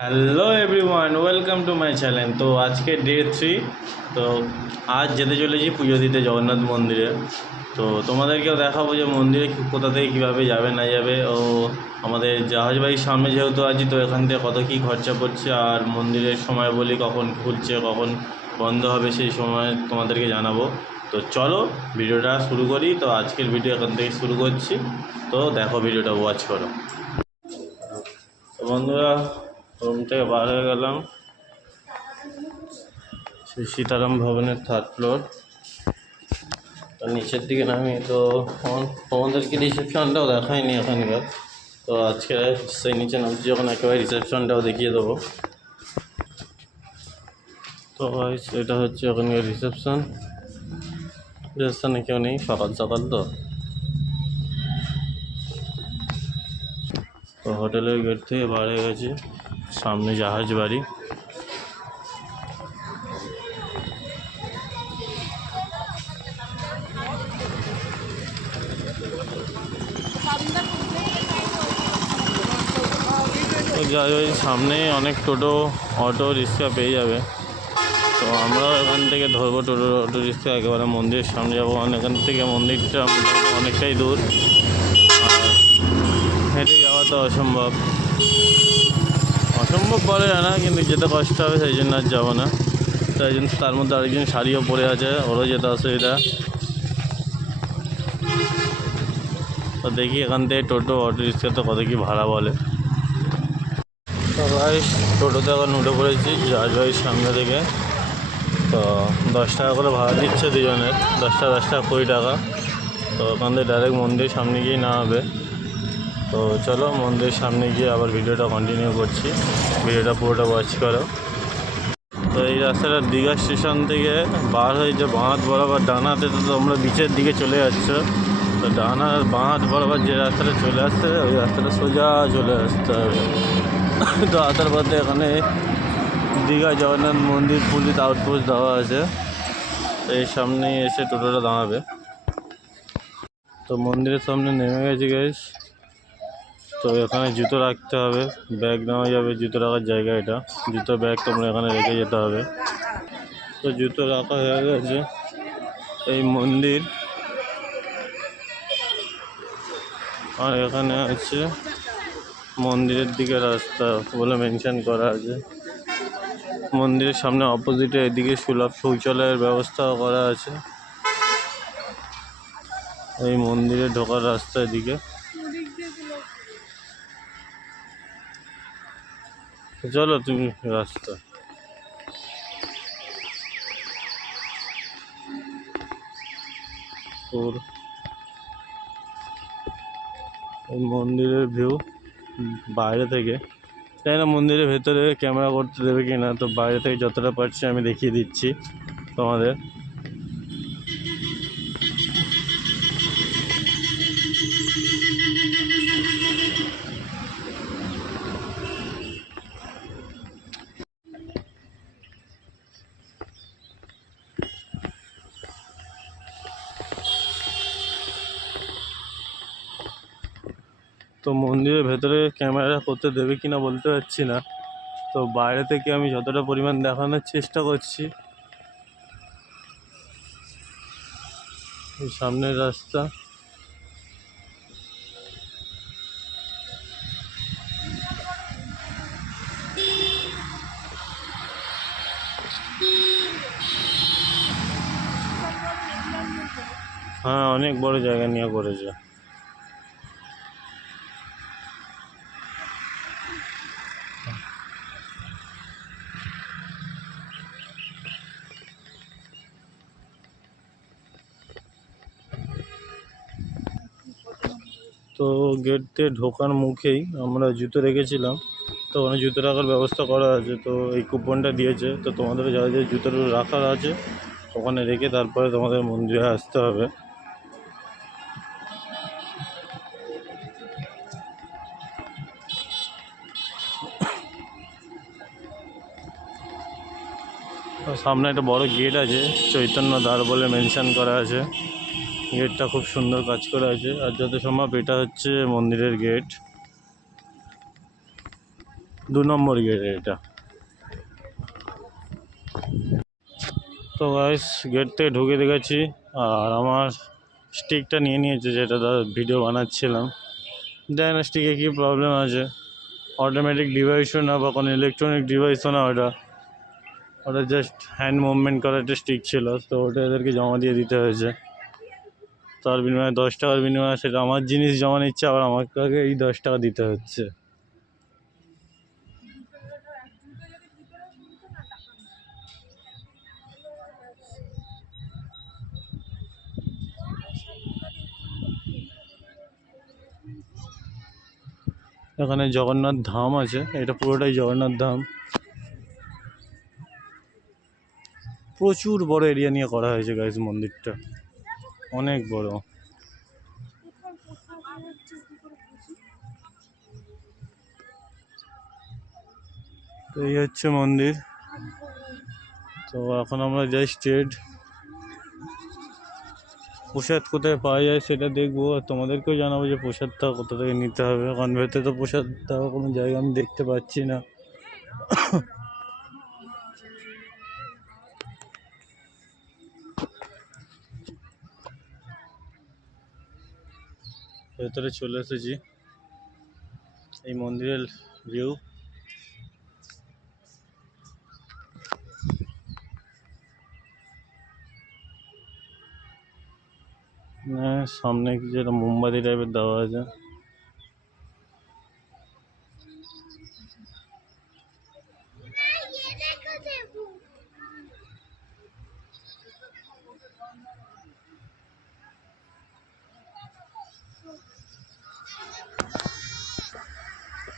Hello everyone, welcome to my channel. তো আজকে day 3। তো আজ যেতে চলেছি পুজো দিতে জগন্নাথ মন্দিরে। তো তোমাদেরকেও দেখাবো যে মন্দিরে কোথা থেকে কীভাবে যাবে না যাবে, ও আমাদের জাহাজ বাড়ির সামনে যেহেতু আছি, তো এখান থেকে কত কী খরচা পড়ছে, আর মন্দিরের সময় বলি কখন খুলছে কখন বন্ধ হবে সেই সময় তোমাদেরকে জানাবো। তো চলো ভিডিওটা শুরু করি। তো আজকের ভিডিও এখান থেকে শুরু করছি। তো দেখো, ভিডিওটা ওয়াচ করো। তো বন্ধুরা, রুম থেকে বার হয়ে গেলাম। শ্রী সীতারাম ভবনের 3rd ফ্লোর। তো নিচের দিকে নামি, তো তোমাদেরকে রিসেপশনটাও দেখায়নি এখানকার। তো আজকে সেই নিচে নামছি যখন একেবারে রিসেপশনটাও দেখিয়ে দেবো। তো এটা হচ্ছে ওখানকার রিসেপশনে কেউ নেই, সকাল সকাল। তো হোটেলের গেট থেকে বার হয়ে গেছি, সামনে জাহাজ বাড়ি। তো যাই ওই সামনে অনেক টোটো, অটো, রিক্সা পেয়ে যাবে। তো আমরাও এখান থেকে ধরবো টোটো, অটো রিক্সা, একেবারে মন্দিরের সামনে যাবো। কারণ এখান থেকে মন্দিরটা অনেকটাই দূর, আর হেঁটে যাওয়া তো অসম্ভব বলে না, কিন্তু যেতে কষ্ট হবে, সেই জন্য আর যাবো না। তাই জন্য তার মধ্যে আরেকজন শাড়িও পরে আছে, ওরও যেতে অসুবিধা। তো দেখি এখান থেকে টোটো, অটো রিক্সা তো কত কী ভাড়া বলে। তো ভাই টোটোতে এখন উঠে পড়েছি রাজবাড়ির সামনে থেকে। তো 10 টাকা করে ভাড়া দিচ্ছে দুজনের, 10 টাকা 20 টাকা। তো ওখান থেকে ডাইরেক্ট মন্দিরের সামনে গিয়েই নামাবে। তো চলো মন্দিরের সামনে গিয়ে আবার ভিডিওটা কন্টিনিউ করছি, ভিডিওটা পুরোটা ওয়াচ করো। তো এই রাস্তাটা দীঘা স্টেশন থেকে বার হয়ে যে বাঁ হাত বরাবর ডান হাতে, তো তোমরা বিচের দিকে চলে যাচ্ছ। তো ডান আর বাঁ হাত বরাবর যে রাস্তাটা চলে আসছে, ওই রাস্তাটা সোজা চলে আসতে হবে। তো আসার পথে এখানে দীঘা জগন্নাথ মন্দির পুলিশ আউটপোস্ট দেওয়া আছে। এই সামনে এসে টোটোটা দাঁড়াবে। তো মন্দিরের সামনে নেমে গেছি গাইস। তো এখানে জুতো রাখতে হবে, ব্যাগ নেওয়া যাবে, জুতো রাখার জায়গা এটা। জুতো ব্যাগ তোমরা এখানে রেখে যেতে হবে। তো জুতো রাখা হয়ে গেছে। এই মন্দির, আর এখানে আছে মন্দিরের দিকে রাস্তা বলে মেনশন করা আছে। মন্দিরের সামনে অপোজিটে এদিকে সুলভ শৌচালয়ের ব্যবস্থাও করা আছে। এই মন্দিরে ঢোকার রাস্তা এদিকে। চলো তুমি রাস্তা। এই মন্দিরের ভিউ বাইরে থেকে, জানি না মন্দিরের ভেতরে ক্যামেরা করতে দেবে কি না। তো বাইরে থেকে যতটা পারছি আমি দেখিয়ে দিচ্ছি তোমাদের। তো মন্দিরের ভেতরে ক্যামেরা করতে দেবে কি না বলতে পারছি না। তো বাইরে থেকে আমি যতটা পরিমাণ দেখানোর চেষ্টা করছি। এই সামনের রাস্তা। হ্যাঁ, অনেক বড় জায়গা নিয়ে করেছে। তো গেট দিয়ে ঢোকার মুখেই আমরা জুতো রেখেছিলাম। তো ওখানে জুতো রাখার ব্যবস্থা করা আছে। তো এই কুপনটা দিয়েছে। তো তোমাদের যাদের জুতো রাখার আছে ওখানে রেখে তারপরে তোমাদের মন্দিরে আসতে হবে। সামনে একটা বড় গেট আছে, চৈতন্য দ্বার বলে মেনশন করা আছে। গেটটা খুব সুন্দর কাজ করা আছে। আর যত সম্ভব এটা হচ্ছে মন্দিরের গেট। 2 নম্বর গেট এটা। তো গাইস গেট থেকে ঢুকে দেখেছি, আর আমার স্টিকটা নিয়ে নিয়েছে, যেটা ভিডিও বানাচ্ছিলাম। জানি না স্টিকে কী প্রবলেম আছে, অটোমেটিক ডিভাইসও না বা কোনো ইলেকট্রনিক ডিভাইসও না, ওটা জাস্ট হ্যান্ড মুভমেন্ট করার একটা স্টিক ছিল। তো ওটা এদেরকে জমা দিয়ে দিতে হয়েছে। তার বিনিময়ে 10 টাকার বিনিময়ে সেটা আমার জিনিস জমা নিচ্ছে, আবার আমাকে এই 10 টাকা দিতে হচ্ছে। এখানে জগন্নাথ ধাম আছে, এটা পুরোটাই জগন্নাথ ধাম। প্রচুর বড় এরিয়া নিয়ে করা হয়েছে গাইস, মন্দিরটা অনেক বড়। তো এই হচ্ছে মন্দির। তো এখন আমরা যাই স্ট্রেট। প্রসাদ কোথায় পাওয়া যায় সেটা দেখবো, আর তোমাদেরকেও জানাবো যে প্রসাদটা কোথা থেকে নিতে হবে, কারণ ভেতরে তো প্রসাদ দেওয়ার কোনো জায়গা আমি দেখতে পাচ্ছি না। ভেতরে চলে এসেছি, এই মন্দিরের ভিউ। সামনে কিছু একটা মোমবাতি টাইপের দেওয়া আছে।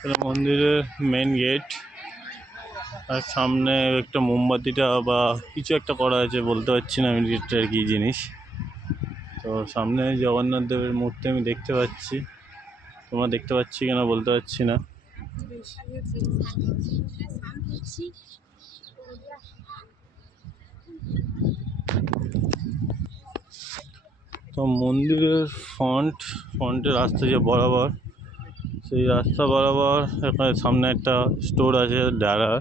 এটা মন্দিরের মেন গেট, আর সামনে একটা মোমবাতিটা বা কিছু একটা করা আছে, বলতে পারছি না আমি গেটটার কী জিনিস। তো সামনে জগন্নাথ দেবের মূর্তি আমি দেখতে পাচ্ছি, তোমরা দেখতে পাচ্ছি কিনা বলতে পারছি না। তো মন্দিরের ফ্রন্টের রাস্তা যে বরাবর, সেই রাস্তা বরাবর এখানে সামনে একটা স্টোর আছে ডালার,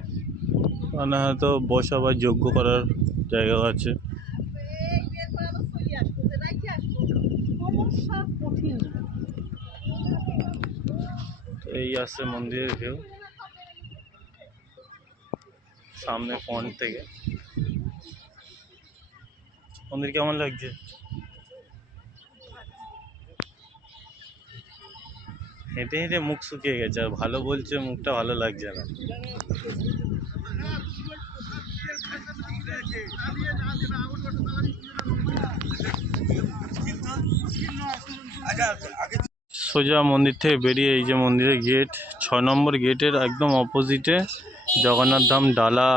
মানে হয়তো বসা বা যোগ্য করার জায়গা আছে। এই আসছে মন্দিরের ভিউ সামনে ফ্রন্ট থেকে। মন্দির কেমন লাগছে? হেঁটে হেঁটে মুখ শুকিয়ে গেছে, আর ভালো বলছে মুখটা ভালো লাগছে না। সোজা মন্দির থেকে বেরিয়ে এই যে মন্দিরের গেট, 6 নম্বর গেটের একদম অপোজিটে জগন্নাথ ধাম ডালা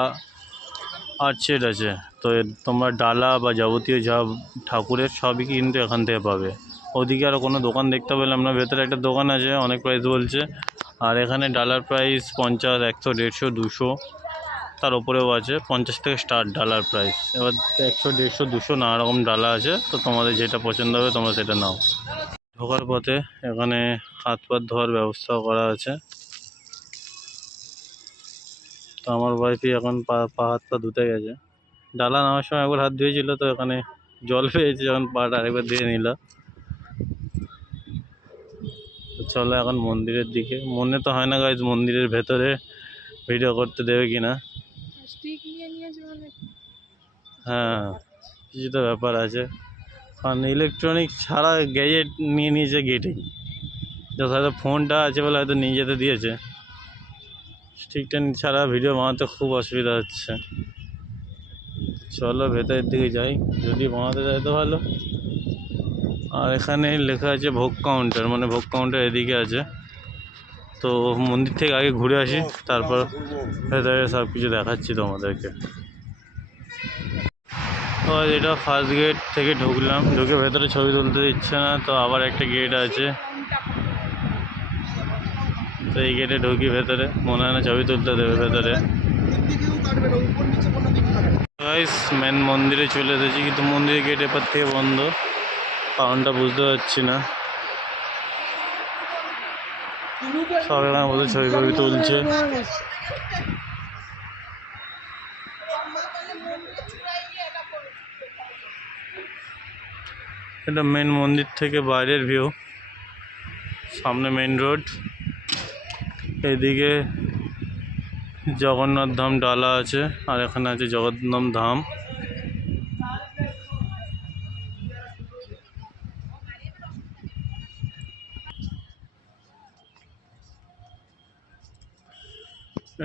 আর্চেড আছে। তো তোমরা ডালা বা যাবতীয় যা ঠাকুরের সবই কিন্তু এখান থেকে পাবে। ওদিকে আরও কোনো দোকান দেখতে পেলাম না, ভেতরে একটা দোকান আছে, অনেক প্রাইস বলছে। আর এখানে ডালার প্রাইস 50, 100, 150, 200, তার ওপরেও আছে। 50 থেকে স্টার্ট ডালার প্রাইস। এবার 100, 150, 200 নানা রকম ডালা আছে, তো তোমাদের যেটা পছন্দ হবে তোমরা সেটা নাও। ঢোকার পথে এখানে হাত পা ধোয়ার ব্যবস্থাও করা আছে। তো আমার ওয়াইফই এখন পা হাত পা ধুতে গেছে। ডালা নামার সময় একবার হাত ধুয়েছিল, তো এখানে জল পেয়েছে যখন পাটা আরেকবার ধুয়ে নিল। তো চলো এখন মন্দিরের দিকে। মনে তো হয় না গাইজ মন্দিরের ভেতরে ভিডিও করতে দেবে কিনা। হ্যাঁ, কিছু তো ব্যাপার আছে, কারণ ইলেকট্রনিক ছাড়া গ্যাজেট নিয়ে নিয়েছে গেটেই। তো হয়তো ফোনটা আছে বলে হয়তো নিয়ে যেতে দিয়েছে, স্টিকটা ছাড়া ভিডিও বানাতে খুব অসুবিধা হচ্ছে। চলো ভেতরের দিকে যাই, যদি বানাতে যায় তো ভালো। আর এখানে লেখা আছে ভোগ কাউন্টার, মানে ভোগ কাউন্টার এদিকে আছে। তো মন্দির থেকে আগে ঘুরে আসি, তারপর ভেতরে সব কিছু দেখাচ্ছি তোমাদেরকে। তো এটা ফার্স্ট গেট থেকে ঢুকলাম, ঢুকে ভেতরে ছবি তুলতে দিচ্ছে না, তো আবার একটা গেট আছে। তো এই গেটে ঢুকি ভেতরে, মনে হয় না ছবি তুলতে দেবে ভেতরে। গাইস মেন মন্দিরে চলে এসেছি, কিন্তু মন্দিরের গেট এপার থেকে বন্ধ, কারণটা বুঝতে পারছি না। সব এখানে বসে ছবি ছবি তুলছে। এটা মেন মন্দির থেকে বাইরের ভিউ, সামনে মেন রোড, এদিকে জগন্নাথ ধাম ডালা আছে, আর এখানে আছে জগন্নাথ ধাম।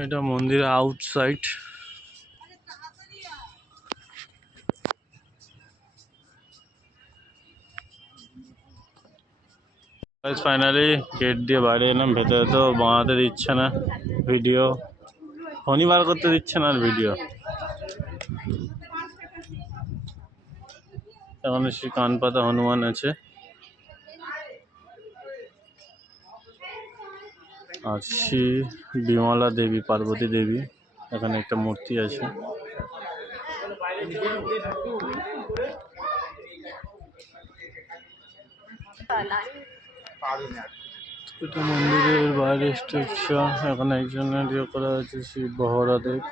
এটা মন্দিরের আউটসাইড। ফাইনালি গেট দিয়ে বাইরে এলাম। ভেতরে তো বানাতে দিচ্ছে না ভিডিও, ফোনই বার করতে দিচ্ছে না আর ভিডিও। এখানে শ্রী কানপাতা হনুমান আছে, আর শ্রী বিমলা দেবী পার্বতী দেবী এখানে একটা মূর্তি আছে। এটা মন্দিরের বাইরে স্ট্রাকচার। এখানে একজনের ইয়ে করা আছে, শ্রী বহরাদেব।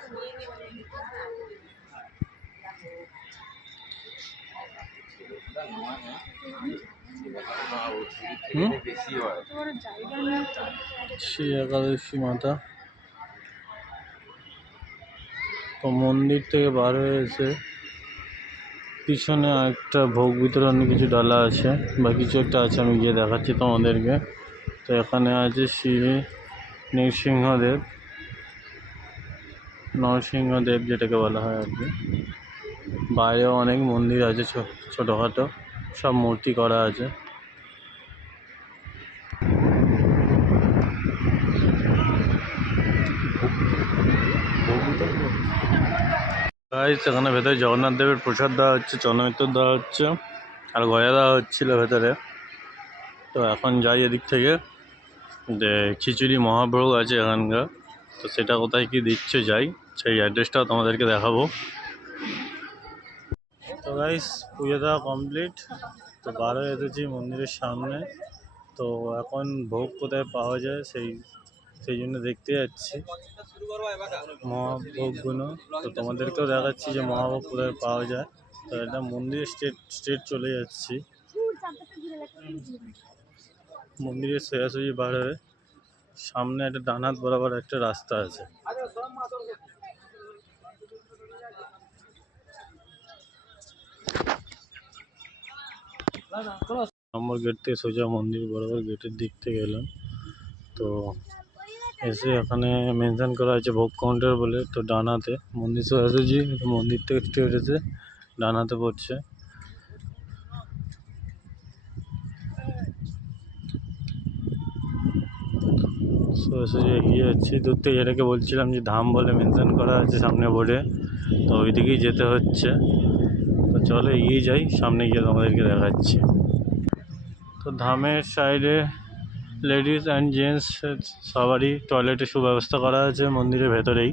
শ্রী একাদশী মাতা। তো মন্দির থেকে বার হয়ে এসে পিছনে একটা ভোগ বিতরণের কিছু ডালা আছে বা কিছু একটা আছে, আমি গিয়ে দেখাচ্ছি তোমাদেরকে। তো এখানে আছে শ্রী নরসিংহদেব যেটাকে বলা হয় আর কি। বাইরেও অনেক মন্দির আছে ছোটোখাটো, সব মূর্তি করা আছে। এখানে ভেতরে জগন্নাথ দেবের প্রসাদ দেওয়া হচ্ছে, চন্দ্রমিত্তর দেওয়া হচ্ছে, আর গয়া দেওয়া হচ্ছিল ভেতরে। তো এখন যাই এদিক থেকে, যে খিচুড়ি মহাভোগ আছে এখানকার, তো সেটা কোথায় কি দিচ্ছে যাই, সেই অ্যাড্রেসটাও তোমাদেরকে দেখাবো। তো গাইস পুজো দেওয়া কমপ্লিট, তো বার হয়ে এসেছি মন্দিরের সামনে। তো এখন ভোগ কোথায় পাওয়া যায় সেই জন্য দেখতে যাচ্ছি মহাভোগগুলো। তো তোমাদেরকেও দেখাচ্ছি যে মহাভোগ কোথায় পাওয়া যায়। তো এটা মন্দিরের স্ট্রেট চলে যাচ্ছি, মন্দিরের সোজাসুজি বার হয়ে সামনে একটা ডান হাত বরাবর একটা রাস্তা আছে। নম্বর গেট থেকে সোজা মন্দির বরাবর গেটের দিক থেকে এলাম। তো এসে এখানে মেনশন করা আছে ভোগ কাউন্টার বলে। তো ডান হাতে মন্দির সোজাসুজি, মন্দির থেকে স্ট্রেট এসে ডান হাতে পড়ছে। সোজাসুজি এগিয়ে যাচ্ছি। দূর থেকে এটাকে বলছিলাম যে ধাম বলে মেনশন করা আছে সামনে বোর্ডে, তো ওই দিকেই যেতে হচ্ছে। তো চলো এগিয়ে যাই, সামনে গিয়ে তোমাদেরকে দেখাচ্ছি। তো ধামের সাইডে লেডিস অ্যান্ড জেন্টস সবারই টয়লেটের সুব্যবস্থা করা আছে মন্দিরের ভেতরেই,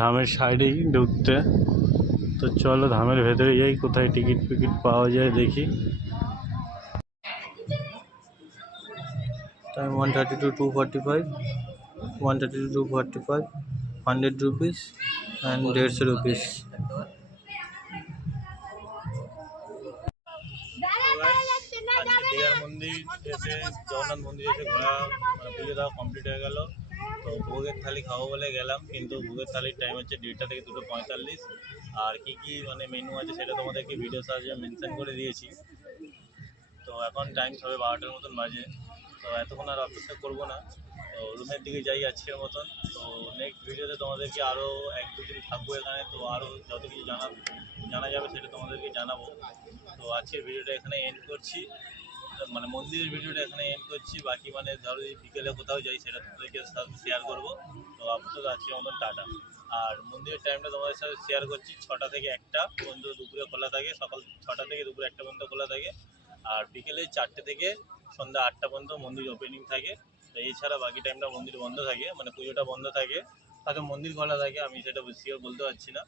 ধামের সাইডেই ঢুকতে। তো চলো ধামের ভেতরে যাই, কোথায় টিকিট ফিকিট পাওয়া যায় দেখি। Time 1:30 to 2:45, 1:30 to 2:45, 100 rupees and 150 rupees. দীঘার মন্দির এসে, জগন্নাথ মন্দির এসে ঘোরা পুজো দেওয়া কমপ্লিট হয়ে গেল। তো ভোগের থালি খাবো বলে গেলাম, কিন্তু ভোগের থালির টাইম হচ্ছে 1:30 থেকে 2:45। আর কি কি মানে মেনু আছে সেটা তোমাদেরকে ভিডিও সাহায্যে মেনশন করে দিয়েছি। তো এখন টাইম সবে 12টার মতন বাজে। তো এতক্ষণ আর অপেক্ষা করবো না, তো রুমের দিকে যাই আজকের মতন। তো নেক্সট ভিডিওতে তোমাদেরকে আরও 1-2 দিন থাকবো এখানে, তো আরও যত কিছু জানা যাবে সেটা তোমাদেরকে জানাবো। তো আজকের ভিডিওটা এখানে এন্ড করছি, মানে মন্দিরের ভিডিওটা এখানে এন্ড করছি। বাকি মানে ধরো বিকেলে কোথাও যাই সেটা তোমাদেরকে সাথে শেয়ার করবো। তো আপাতত আজকের মতন টাটা। আর মন্দিরের টাইমটা তোমাদের সাথে শেয়ার করছি, 6টা থেকে 1টা পর্যন্ত দুপুরে খোলা থাকে, সকাল 6টা থেকে দুপুরে 1টা পর্যন্ত খোলা থাকে। আর বিকেলে 4টে থেকে সন্ধ্যা 8টা পর্যন্ত মন্দির ওপেনিং থাকে। তো এছাড়া বাকি টাইমটা মন্দির বন্ধ থাকে, মানে পুজোটা বন্ধ থাকে। হয়তো মন্দির খোলা থাকে, আমি সেটা শিওর বলতে পারছি না।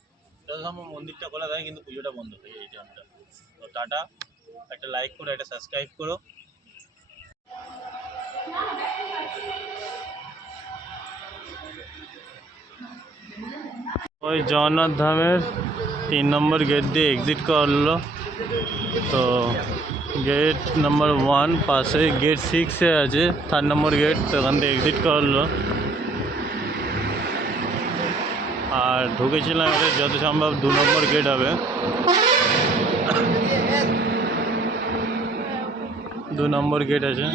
যত সম্ভব মন্দিরটা খোলা থাকে কিন্তু পুজোটা বন্ধ থাকে এই টাইমটা। তো টাটা, একটা লাইক করো, একটা সাবস্ক্রাইব করো। ওই জগন্নাথ ধামের 3 নম্বর গেট দিয়ে এক্সিট করলো। তো গেট নাম্বার 1 পাশে গেট 6-এ আছে 3 নম্বর গেট, তো এখান থেকে এক্সিট করলো। আর ঢুকেছিলাম এটা যত সম্ভব 2 নম্বর গেট হবে, 2 নম্বর গেট আছে।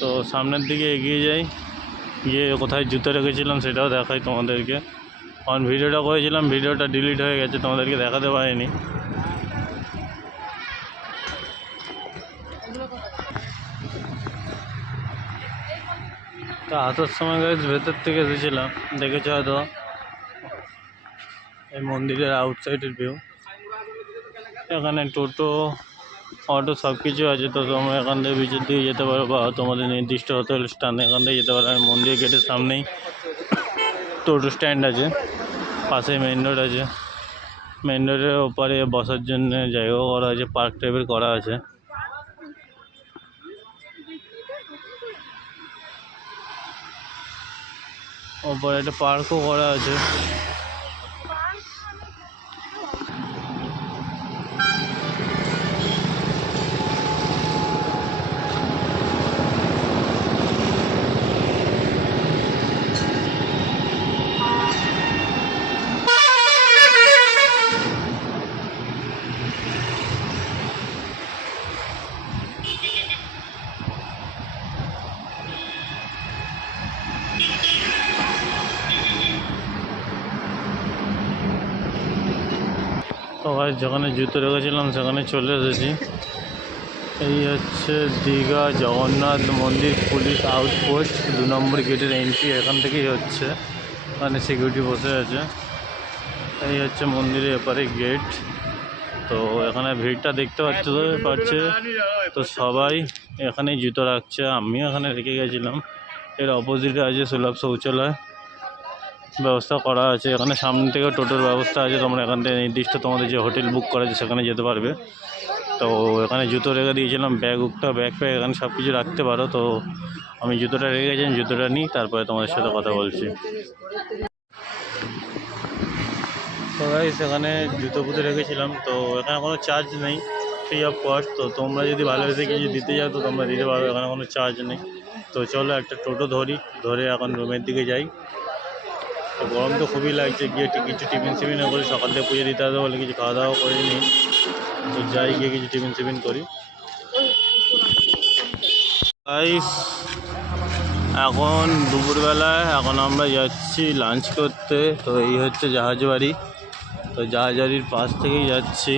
তো সামনের দিকে এগিয়ে যাই, গিয়ে কোথায় জুতো রেখেছিলাম সেটাও দেখাই তোমাদেরকে। কারণ ভিডিওটা করেছিলাম, ভিডিওটা ডিলিট হয়ে গেছে, তোমাদেরকে দেখাতে পারিনি। তো আসার সময় গাইজ ভেতর থেকে এসেছিলাম, দেখেছো হয়তো এই মন্দিরের আউটসাইডের ভিউ। এখানে টোটো অটো সব কিছু আছে। তো তোমরা এখান থেকে বিচের দিকে যেতে পারো বা তোমাদের নির্দিষ্ট হোটেল স্থানে এখান থেকে যেতে পারো। আর মন্দির গেটের সামনেই টোটো স্ট্যান্ড আছে, পাশে মেন রোড আছে। মেন রোডের ওপারে বসার জন্য জায়গাও করা আছে, পার্ক টাইপের করা আছে। ওপরে একটা পার্কও করা আছে। তো ভাই যেখানে জুতো রেখেছিলাম সেখানে চলে এসেছি। এই হচ্ছে দীঘা জগন্নাথ মন্দির পুলিশ আউটপোস্ট, 2 নম্বর গেটের এন্ট্রি এখান থেকেই হচ্ছে। এখানে সিকিউরিটি বসে আছে। এই হচ্ছে মন্দিরের এপারে গেট। তো এখানে ভিড়টা দেখতে পাচ্ছে। তো সবাই এখানেই জুতো রাখছে, আমিও এখানে রেখে গেছিলাম। এর অপোজিটে আছে সুলভ শৌচালয় ব্যবস্থা করা আছে। এখানে সামনে থেকে টোটোর ব্যবস্থা আছে, তোমরা এখান থেকে নির্দিষ্ট তোমাদের যে হোটেল বুক করা আছে সেখানে যেতে পারবে। তো এখানে জুতো রেখে দিয়েছিলাম, ব্যাগ প্যাক এখানে সব কিছু রাখতে পারো। তো আমি জুতোটা রেখে গেছিলাম, জুতোটা নিই, তারপরে তোমাদের সাথে কথা বলছি। তো গাইস এখানে জুতো পুঁতে রেখেছিলাম। তো এখানে কোনো চার্জ নেই, ফ্রি অফ কস্ট। তো তোমরা যদি ভালোবেসে কিছু দিতে যাও তো তোমরা দিতে পারো, এখানে কোনো চার্জ নেই। তো চলো একটা টোটো ধরে এখন রুমের দিকে যাই। তো গরম তো খুবই লাগছে, গিয়ে কিছু টিফিন সিফিনও করি, সকাল থেকে পুজো দিতে হবে বলে কিছু খাওয়া দাওয়া করে নিই। তো যাই গিয়ে কিছু টিফিন সিফিন করি। গাইস এখন দুপুরবেলায় এখন আমরা যাচ্ছি লাঞ্চ করতে। তো এই হচ্ছে জাহাজবাড়ি। তো জাহাজবাড়ির পাশ থেকেই যাচ্ছি,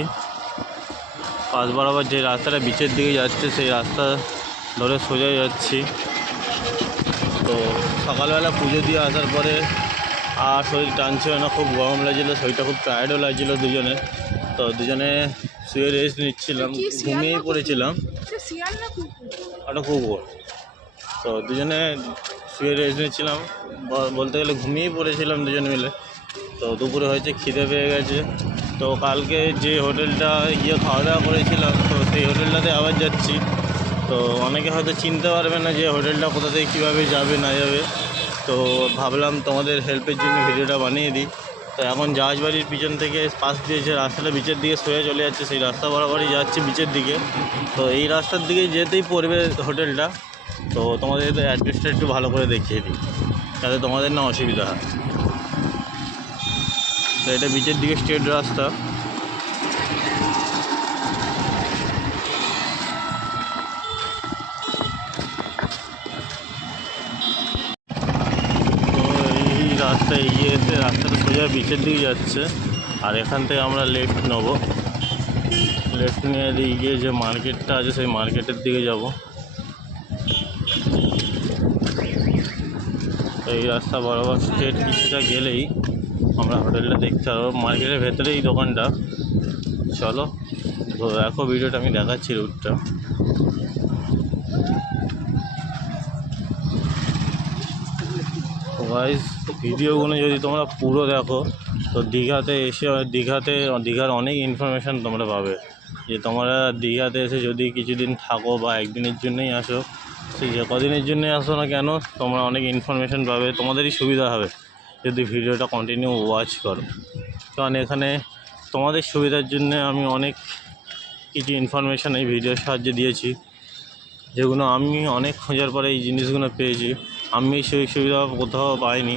পাশ বরাবর যে রাস্তাটা বিচের দিকে যাচ্ছে সেই রাস্তা ধরে সোজা যাচ্ছি। তো সকালবেলা পুজো দিয়ে আসার পরে আর শরীর টানছিল না, খুব গরম লাগছিলো, শরীরটা খুব টায়ার্ডও লাগছিলো দুজনে। তো দুজনে শুয়ে রেস্ট নিচ্ছিলাম, ঘুমিয়েই পড়েছিলাম। ওটা কুকুর। তো দুজনে শুয়ে রেস্ট নিচ্ছিলাম, বলতে গেলে ঘুমিয়েই পড়েছিলাম দুজনে মিলে। তো দুপুরে হয়েছে খিদে পেয়ে গেছে। তো কালকে যে হোটেলটা খাওয়া দাওয়া করেছিলাম, তো সেই হোটেলটাতে আবার যাচ্ছি। তো অনেকে হয়তো চিনতে পারবে না যে হোটেলটা কোথা থেকে কীভাবে যাবে না যাবে। তো ভাবলাম তোমাদের হেল্পের জন্য ভিডিওটা বানিয়ে দিই। তো এখন জাহাজবাড়ির পিছন থেকে পাশ দিয়ে যে রাস্তাটা বিচের দিকে সোজা চলে যাচ্ছে, সেই রাস্তা বরাবরই যাচ্ছে বিচের দিকে। তো এই রাস্তার দিকে যেতেই পড়বে হোটেলটা। তো তোমাদের অ্যাড্রেসটা একটু ভালো করে দেখিয়ে দিই যাতে তোমাদের না অসুবিধা হয়। তো এটা বিচের দিকে স্ট্রেট রাস্তা। তো এই রাস্তা এগিয়ে এসে রাস্তাটা সোজা বিচের দিকে যাচ্ছে। আর এখান থেকে আমরা লেফট নেব, লেফট নিয়ে গিয়ে যে মার্কেটটা আছে সেই মার্কেটের দিকে যাব। তো এই রাস্তা বরাবর স্ট্রেট কিছুটা গেলেই আমরা হোটেলটা দেখতে পারবো, মার্কেটের ভেতরেই দোকানটা। চলো দেখো ভিডিওটা আমি দেখাচ্ছি রুটটা। গাইস ভিডিওগুলো যদি তোমরা পুরো দেখো তো দীঘাতে এসে দীঘার অনেক ইনফরমেশান তোমরা পাবে। যে তোমরা দীঘাতে এসে যদি কিছুদিন থাকো বা একদিনের জন্যই আসো, সে যে কদিনের জন্যই আসো না কেন তোমরা অনেক ইনফরমেশান পাবে, তোমাদেরই সুবিধা হবে। যদি ভিডিওটা কন্টিনিউ ওয়াচ করো। কারণ এখানে তোমাদের সুবিধার জন্য আমি অনেক কিছু ইনফরমেশান এই ভিডিওর সাহায্যে দিয়েছি, যেগুলো আমি অনেক খোঁজার পরে এই জিনিসগুলো পেয়েছি। আমি সেই সুবিধা কোথাও পাইনি।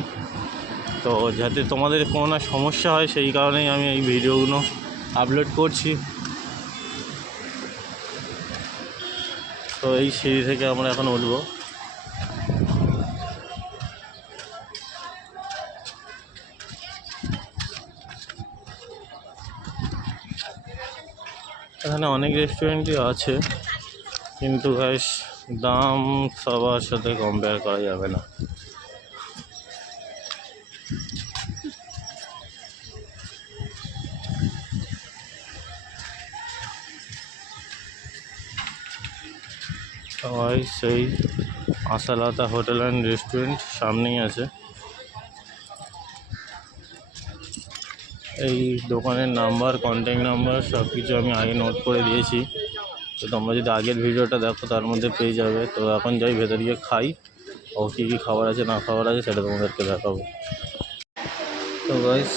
তো যাতে তোমাদের কোনো না সমস্যা হয় সেই কারণেই আমি এই ভিডিওগুলো আপলোড করছি। তো এই সিঁড়ি থেকে আমরা এখন উঠবো। এখানে অনেক রেস্টুরেন্টই আছে, কিন্তু গাইস দাম সবার সাথে কম্পেয়ার করা যাবে না। সবাই সেই আশালতা হোটেল অ্যান্ড রেস্টুরেন্ট সামনেই আছে। এই দোকানের নাম্বার, কন্ট্যাক্ট নাম্বার সব কিছু আমি আগে নোট করে দিয়েছি। তো তোমরা যদি আগের ভিডিওটা দেখো তার মধ্যে পেয়ে যাবে। তো এখন যাই ভেতর গিয়ে খাই, ও কী কী খাবার আছে না খাবার আছে সেটা তোমাদেরকে দেখাবো। তো গাইস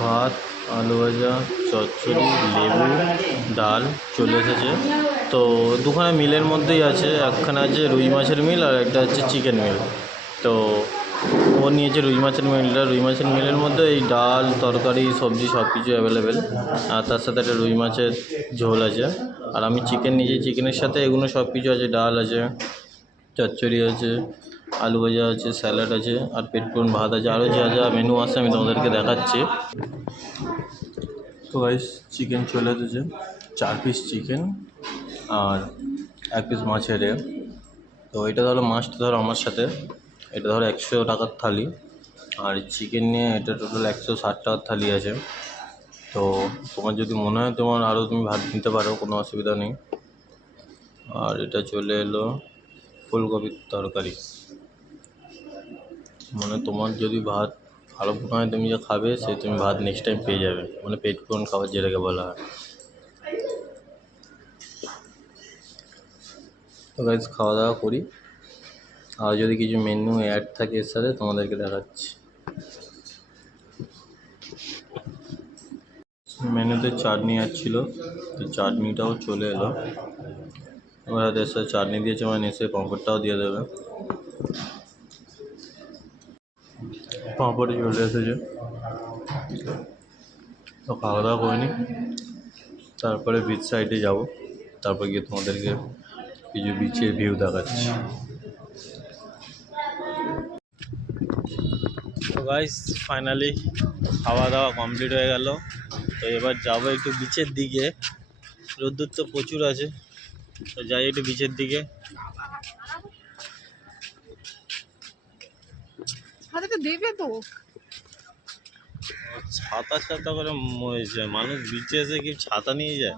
ভাত, আলু ভাজা, চচ্চড়ি, লেবু, ডাল চলে এসেছে। তো দুখানা মিলের মধ্যেই আছে, একখানা আছে রুই মাছের মিল আর একটা হচ্ছে চিকেন মিল। তো ও নিয়েছে রুই মাছের মিলটা। রুই মাছের মিলের মধ্যে এই ডাল, তরকারি, সবজি সব কিছু অ্যাভেলেবেল, আর তার সাথে একটা রুই মাছের ঝোল আছে। আর আমি চিকেন নিয়েছি, চিকেনের সাথে এগুলো সব কিছু আছে, ডাল আছে, চচ্চড়ি আছে, আলু ভাজা আছে, স্যালাড আছে, আর পেট পুরন ভাত আছে। আরও যা যা মেনু আছে আমি তোমাদেরকে দেখাচ্ছি। তো গাইস চিকেন চলে এসেছে, 4 পিস চিকেন আর 1 পিস মাছের। তো এটা ধরো মাছটা ধরো আমার সাথে, এটা ধরো 100 টাকার থালি, আর চিকেন নিয়ে এটা টোটাল 160 টাকার থালি আছে। তো তোমার যদি মনে হয় তোমার আরও তুমি ভাত নিতে পারো, কোনো অসুবিধা নেই। আর এটা চলে এলো ফুলকপির তরকারি। মানে তোমার যদি ভাত ভালো মনে হয় তুমি যা খাবে সে তুমি ভাত নেক্সট টাইম পেয়ে যাবে, মানে পেট পূরণ খাবার যেটাকে বলা হয়। তো গাইস খাওয়া দাওয়া করি, আর যদি কিছু মেনু অ্যাড থাকে এর সাথে তোমাদেরকে দেখাচ্ছি। মেনুতে চাটনি অ্যাড ছিল, তো চাটনিটাও চলে এলো। এবার এর সাথে চাটনি দিয়েছে, মানে এসে পাঁপড়টাও দিয়ে দেবে। পাঁপড় চলে এসেছে। তো খাওয়া দাওয়া করিনি, তারপরে বিচ সাইডে যাব, তারপর গিয়ে তোমাদেরকে কিছু বিচের ভিউ দেখাচ্ছি। তো গাইস ফাইনালি খাওয়া দাওয়া কমপ্লিট হয়ে গেল। তো এবার যাবো একটু বিচের দিকে, রোদ্দুর তো প্রচুর আছে। তো যাই একটু বিচের দিকে। দেবে তো ছাতা ছাতা করে মরেছে মানুষ, বিচে এসে কি ছাতা নিয়ে যায়?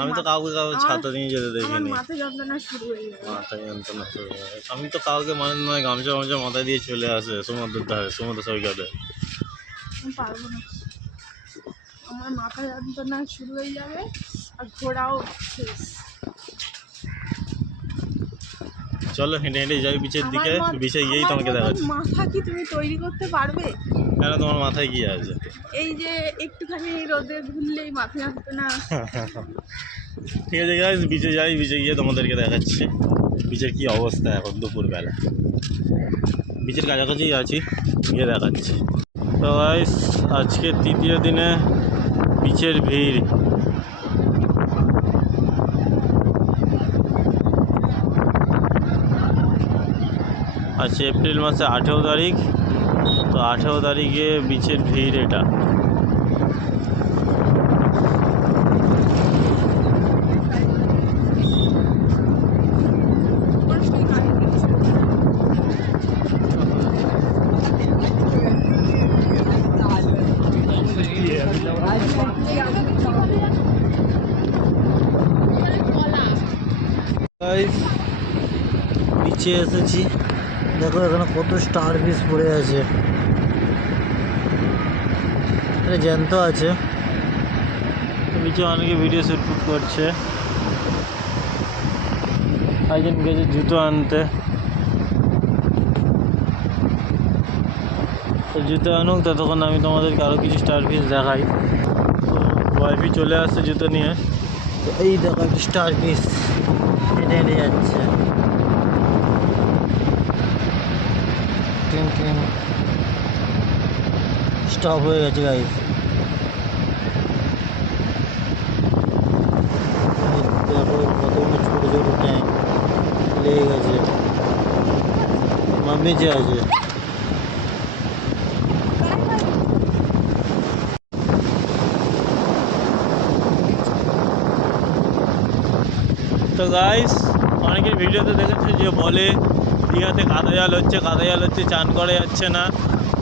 আমি তো কাউকে ছাতা নিয়ে যেতে দেখিনি। মাথা যন্ত্রণা শুরু হয়ে যাবে। আমি তো কাউকে মানে নয় গামছা গামছা মাথায় দিয়ে চলে আসে সমুদ্রের ধারে, সমুদ্র সৈকতে। পারবো না, আমার মাথা যন্ত্রণা শুরু হয়ে যাবে আর ঘোরাও শেষ। চলো হেঁটে হেঁটে যাই বিচের দিকে, বিচে গিয়েই তোমাকে দেখাচ্ছি। মাথা কি তুমি তৈরি করতে পারবে? কেন, তোমার মাথায় কি আছে? এই যে একটুখানি রোদে ঘুরলেই মাথা যন্ত্রণা। ঠিক আছে গাইস, বিচে যাই, বিচে গিয়ে তোমাদেরকে দেখাচ্ছি বিচের কি অবস্থা এখন দুপুরবেলা। বিচের কাছাকাছি আছি, গিয়ে দেখাচ্ছি। তো গাইস আজকে তৃতীয় দিনে বিচের ভিড়। আজকে এপ্রিল মাসে 18 তারিখ। তো 18 তারিখে বিচের ভিড় এটা। বিচে এসেছি, দেখো এখানে কত স্টার ফিশ পড়ে আছে, জ্যান্ত আছে। বিচে অনেকে ভিডিও শ্যুট করছে, একজন গেছে জুতো আনতে। জুতো আনুক, ততক্ষণ আমি তোমাদেরকে আরও কিছু স্টার পিস দেখাই। তো ওয়াইফি চলে আসছে জুতো নিয়ে। তো এই দেখো একটা স্টার পিস হেঁটে হেঁটে যাচ্ছে। স্টপ হয়ে গেছে গাইস। দেখো কতগুলো ছোটো ছোটো ট্যাঙ্ক লেগে গেছে, বেঁচে আছে। তো গাইস, অনেকের ভিডিওতে দেখেছে যে বলে দীঘাতে কাদা জল হচ্ছে, চান করা যাচ্ছে না।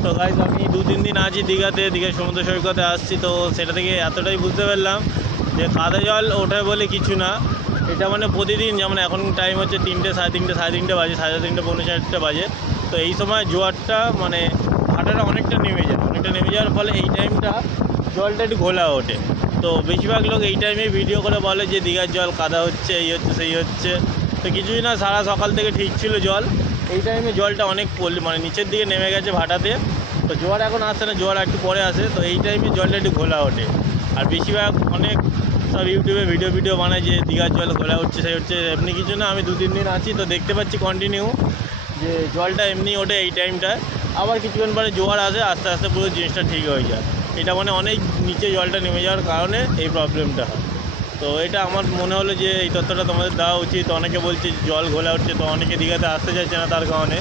তো গাইস, আমি 2-3 দিন আছি দীঘাতে, দীঘার সমুদ্র সৈকতে আসছি। তো সেটা থেকে এতটাই বুঝতে পারলাম যে কাদা জল ওঠে বলে কিছু না। এটা মানে প্রতিদিন, যেমন এখন টাইম হচ্ছে 3টে, সাড়ে 3টে বাজে, 3:30, 4:30 বাজে। তো এই সময় জোয়ারটা মানে ভাটাটা অনেকটা নেমে যাওয়ার ফলে এই টাইমটা জলটা একটু ঘোলা ওঠে। তো বেশিরভাগ লোক এই টাইমে ভিডিও করে বলে যে দীঘার জল কাদা হচ্ছে, এই হচ্ছে সেই হচ্ছে। তো কিছুই না, সারা সকাল থেকে ঠিক ছিল জল। এই টাইমে জলটা অনেক মানে নিচের দিকে নেমে গেছে ভাটাতে। তো জোয়ার এখন আসে না, জোয়ার একটু পরে আসে। তো এই টাইমে জলটা একটু ঘোলা ওঠে। আর বেশিরভাগ অনেক সব ইউটিউবে ভিডিও বানায় যে দীঘার জল ঘোলা হচ্ছে, সেই হচ্ছে। এমনি কিছু না, আমি 2-3 দিন আছি তো দেখতে পাচ্ছি কন্টিনিউ যে জলটা এমনি ওঠে এই টাইমটায়। আবার কিছুক্ষণ পরে জোয়ার আসে, আস্তে আস্তে পুরো জিনিসটা ঠিক হয়ে যায়। এটা মানে অনেক নিচে জলটা নেমে যাওয়ার কারণে এই প্রবলেমটা হয়। তো এটা আমার মনে হলো যে এই তথ্যটা তোমাদের দেওয়া উচিত। অনেকে বলছে জল ঘোলা হচ্ছে, তো অনেকে দীঘাতে আসতে চাইছে না তার কারণে।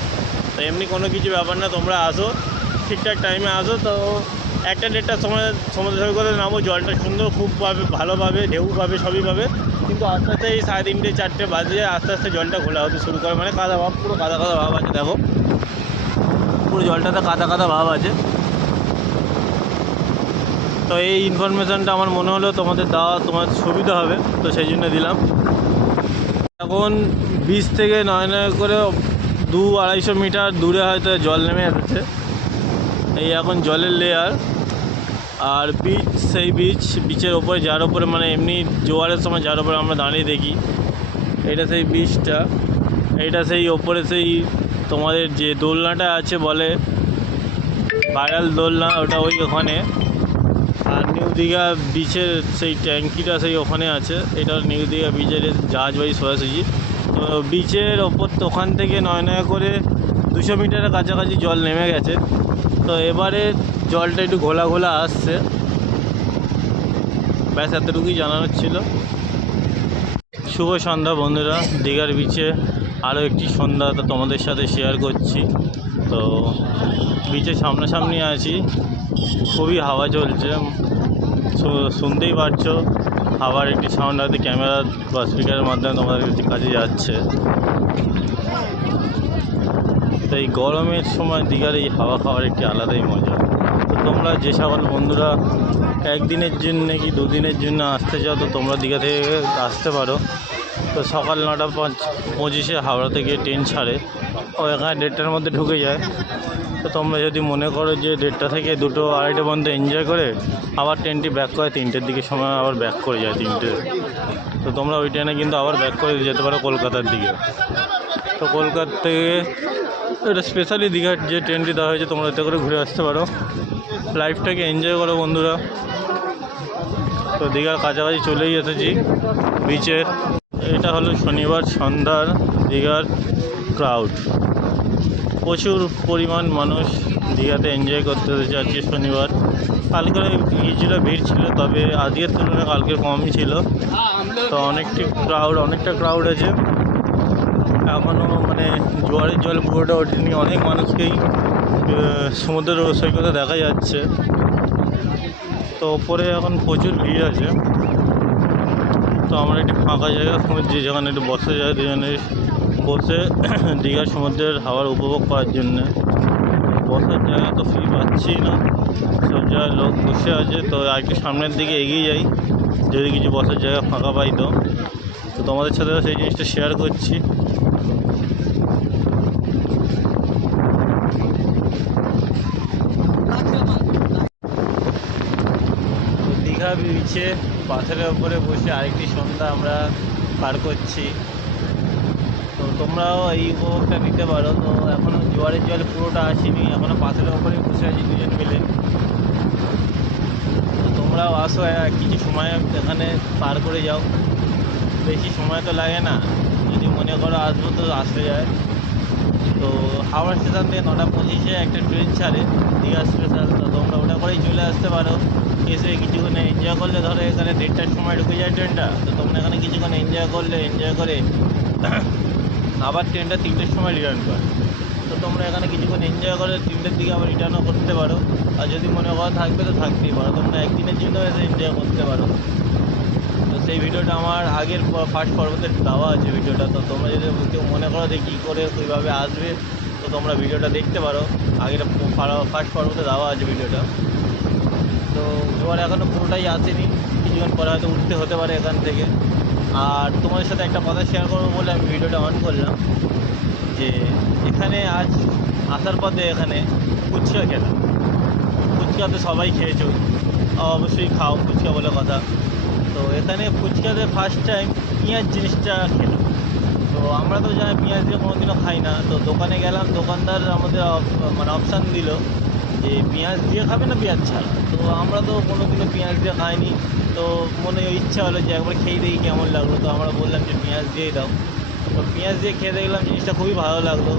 তো এমনি কোনো কিছু ব্যাপার না, তোমরা আসো, ঠিকঠাক টাইমে আসো। তো 1টা-1:30টার সময় সমুদ্র সৈকতে নামো, জলটা সুন্দর খুব পাবে, ভালো পাবে, ঢেউ পাবে, সবই পাবে। কিন্তু আস্তে আস্তে এই 3:30, 4টে বাজে আস্তে আস্তে জলটা ঘোলা হতে শুরু করে, মানে কাদা ভাব, পুরো কাদা ভাব আছে। দেখো পুরো জলটাতে কাদা ভাব আছে। তো এই ইনফরমেশানটা আমার মনে হলো তোমাদের দেওয়া তোমার সুবিধা হবে, তো সেই জন্য দিলাম। এখন বিচ থেকে নয় করে 200-250 মিটার দূরে হয়তো জল নেমে এসেছে। এই এখন জলের লেয়ার। আর বিচ, সেই বিচের ওপরে, যার ওপরে মানে এমনি জোয়ারের সময় যার ওপরে আমরা দাঁড়িয়ে দেখি, এটা সেই বিচটা। এইটা সেই ওপরে সেই তোমাদের যে দোলনাটা আছে বলে ভাইরাল দোলনা, ওটা ওই ওখানে। আর নিউ দীঘা বিচের সেই ট্যাঙ্কিটা সেই ওখানে আছে। এটা নিউ দীঘা বিচের জাহাজবাড়ি সোজাসুজি। তো বিচের ওপর তো ওখান থেকে নয় করে 200 মিটারের কাছাকাছি জল নেমে গেছে। তো এবারে জলটা একটু ঘোলা আসছে, ব্যাস এতটুকুই জানানোর ছিল। শুভ সন্ধ্যা বন্ধুরা, দীঘার বিচে আরও একটি সন্ধ্যা তো তোমাদের সাথে শেয়ার করছি। তো বিচের সামনাসামনি আছি, খুবই হাওয়া চলছে, শুনতেই পারছো হাওয়ার একটি সাউন্ড হয়তো ক্যামেরা বা স্পিকারের মাধ্যমে তোমাদের কাছে যাচ্ছে। তো এই গরমের সময় দীঘার এই হাওয়া খাওয়ার একটি আলাদাই মজা। তো তোমরা যে সকল বন্ধুরা একদিনের জন্য কি 2 দিনের জন্য আসতে চাও, তো তোমরা দীঘা থেকে আসতে পারো। তো সকাল 9:25 হাওড়া থেকে ট্রেন ছাড়ে, ও এখানে 1:30টার মধ্যে ঢুকে যায়। তো তোমরা যদি মনে করো যে 1:30টা থেকে 2-2:30 পর্যন্ত এনজয় করে আবার ট্রেনটি ব্যাক করে 3টের দিকে সময় আবার ব্যাক করে যায় 3টে। তো তোমরা ওই ট্রেনে কিন্তু আবার ব্যাক করে যেতে পারো কলকাতার দিকে। তো কলকাতা থেকে এটা স্পেশালি দীঘার যে ট্রেনটি দেওয়া হয়েছে, তোমরা এতে করে ঘুরে আসতে পারো, লাইফটাকে এনজয় করো বন্ধুরা। তো দীঘার কাছাকাছি চলেই এসেছি বিচের। এটা হলো শনিবার সন্ধ্যার দীঘার ক্রাউড। প্রচুর পরিমাণ মানুষ দীঘাতে এনজয় করতে এসেছে আজকে শনিবার। কালকে কিছুটা ভিড় ছিল, তবে আজকের তুলনায় কালকে কমই ছিল। তো অনেকটা ক্রাউড আছে এখনও, মানে জোয়ারের জল পুরোটা ওঠেনি, অনেক মানুষকেই সমুদ্র সৈকতে দেখা যাচ্ছে। তো ওপরে এখন প্রচুর ভিড় আছে। তো আমরা একটি ফাঁকা জায়গা খুঁজছি যেখানে একটু বসে যায়, দুজনে বসে দীঘার সমুদ্রের হাওয়ার উপভোগ করার জন্যে। বসার জায়গা তো ফ্রি পাচ্ছি না, সব জায়গায় লোক বসে আছে। তো একটু সামনের দিকে এগিয়ে যাই, যদি কিছু বসার জায়গা ফাঁকা পাই। তো তোমাদের সাথে সেই জিনিসটা শেয়ার করছি। দীঘা বিচে পাথরের ওপরে বসে আরেকটি সন্ধ্যা আমরা পার করছি। তো তোমরাও এই উপভোগটা নিতে পারো। তো এখনও জোয়ারের জল পুরোটা আসেনি, এখনও পাথরের ওপরেই বসে আছি দুজন মিলে। তো তোমরাও আসো, কিছু সময় এখানে পার করে যাও, বেশি সময় তো লাগে না। যদি মনে করো আসবো তো আসতে যায়। তো হাওড়া স্টেশন থেকে 9:25 একটা ট্রেন ছাড়ে দীঘা স্পেশাল। তো তোমরা ওটা করেই চলে আসতে পারো। এসে কিছুক্ষণ এনজয় করলে, ধরো এখানে 1:30টার সময় ঢুকে যায় ট্রেনটা, তো তোমরা এখানে কিছুক্ষণ এনজয় করলে, এনজয় করে আবার ট্রেনটা 3টের সময় রিটার্ন করে। তো তোমরা এখানে কিছুক্ষণ এনজয় করে 3টের দিকে আবার রিটার্নও করতে পারো। আর যদি মনে করো থাকবে তো থাকতেই পারো, তোমরা একদিনের জন্য এসে এনজয় করতে পারো। তো সেই ভিডিওটা আমার আগের ফার্স্ট পর্বতে দেওয়া আছে ভিডিওটা। তো তোমরা যদি কেউ মনে করো যে কী করে কীভাবে আসবে, তো তোমরা ভিডিওটা দেখতে পারো। আগের ফার্স্ট পর্বতে দেওয়া আছে ভিডিওটা। তো জোয়ার এখনও পুরোটাই আসেনি, কিছুক্ষণ পরে হয়তো উঠতে হতে পারে এখান থেকে। আর তোমাদের সাথে একটা কথা শেয়ার করবো বলে আমি ভিডিওটা অন করলাম, যে এখানে আজ আসার পথে এখানে ফুচকা খেলাম। ফুচকা তো সবাই খেয়েছো, অবশ্যই খাও, ফুচকা বলে কথা। তো এখানে ফুচকাতে ফার্স্ট টাইম পেঁয়াজ জিনিসটা খেলাম। তো আমরা তো জানি পেঁয়াজ দিয়ে কোনোদিনও খাই না। তো দোকানে গেলাম, দোকানদার আমাদের মানে অপশান দিল যে পেঁয়াজ দিয়ে খাবে না পেঁয়াজ ছাড়া। তো আমরা তো কোনোদিনও পেঁয়াজ দিয়ে খাইনি। তো মনে ইচ্ছা হলো যে একবার খেয়ে দেখি কেমন লাগলো। তো আমরা বললাম যে পেঁয়াজ দিয়েই দাও। তো পেঁয়াজ দিয়ে খেয়ে দেখলাম জিনিসটা খুবই ভালো লাগলো।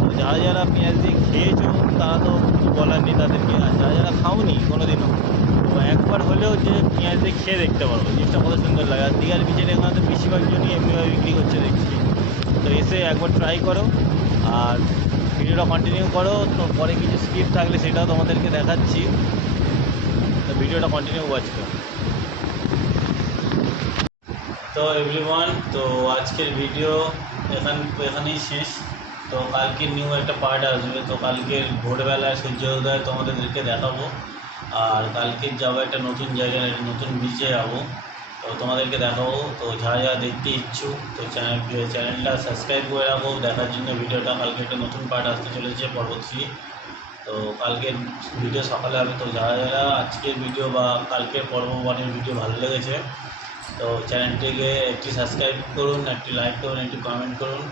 তো যারা যারা পেঁয়াজ দিয়ে খেয়েছো তারা তো কিছু বলার নেই তাদেরকে, আর যারা যারা খাওনি কোনোদিনও, তো একবার হলেও যে পেঁয়াজ দিয়ে খেয়ে দেখতে পারবো, জিনিসটা কত সুন্দর লাগে। আর দীঘার বিচের এখানে তো বেশিরভাগ জনই এমনিভাবে বিক্রি করছে দেখছি। তো এসে একবার ট্রাই করো আর ভিডিওটা কন্টিনিউ করো। তো পরে কিছু স্কিপ থাকলে সেটাও তোমাদেরকে দেখাচ্ছি। তো ভিডিওটা কন্টিনিউ ওয়াচ করো। তো এভরিওয়ান, তো আজকের ভিডিও এখানেই শেষ। তো কালকে নিউ একটা পার্ট আসবে। তো কালকের ভোরবেলায় সূর্যোদয় তোমাদেরকে দেখাবো। আর কালকে যাবো একটা নতুন জায়গায়, একটা নতুন বিচে যাবো, তো তোমাদেরকে দেখাবো। তো যা যা দেখতে ইচ্ছুক তো চ্যানেলটা সাবস্ক্রাইব করে রাখো দেখার জন্য ভিডিওটা। কালকে একটা নতুন পার্ট আসতে চলেছে পরবর্তী। তো কালকের ভিডিও সকালে হবে। তো যারা যারা আজকের ভিডিও বা কালকের পর্ব 1-এর ভিডিও ভালো লেগেছে, তো চ্যানেলটিকে একটি সাবস্ক্রাইব করুন, একটি লাইক করুন, একটি কমেন্ট করুন।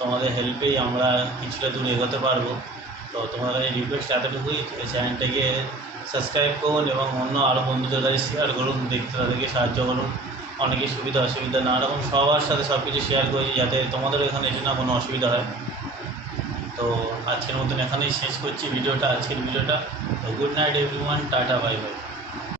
তোমাদের হেল্পেই আমরা কিছুটা দূর এগোতে পারবো। তো তোমাদের এই রিকোয়েস্ট এতটুকুই, চ্যানেলটাকে সাবস্ক্রাইব করুন এবং অন্য আরও বন্ধুদের কাছে শেয়ার করুন, দেখতে তাদেরকে সাহায্য করুন। অনেকের সুবিধা অসুবিধা নানা রকম সবার সাথে সব কিছু শেয়ার করেছি, যাতে তোমাদেরও এখানে এসে না কোনো অসুবিধা হয়। তো আজকের মতন এখানেই শেষ করছি ভিডিওটা, আজকের ভিডিওটা। তো good night everyone, tata, bye bye.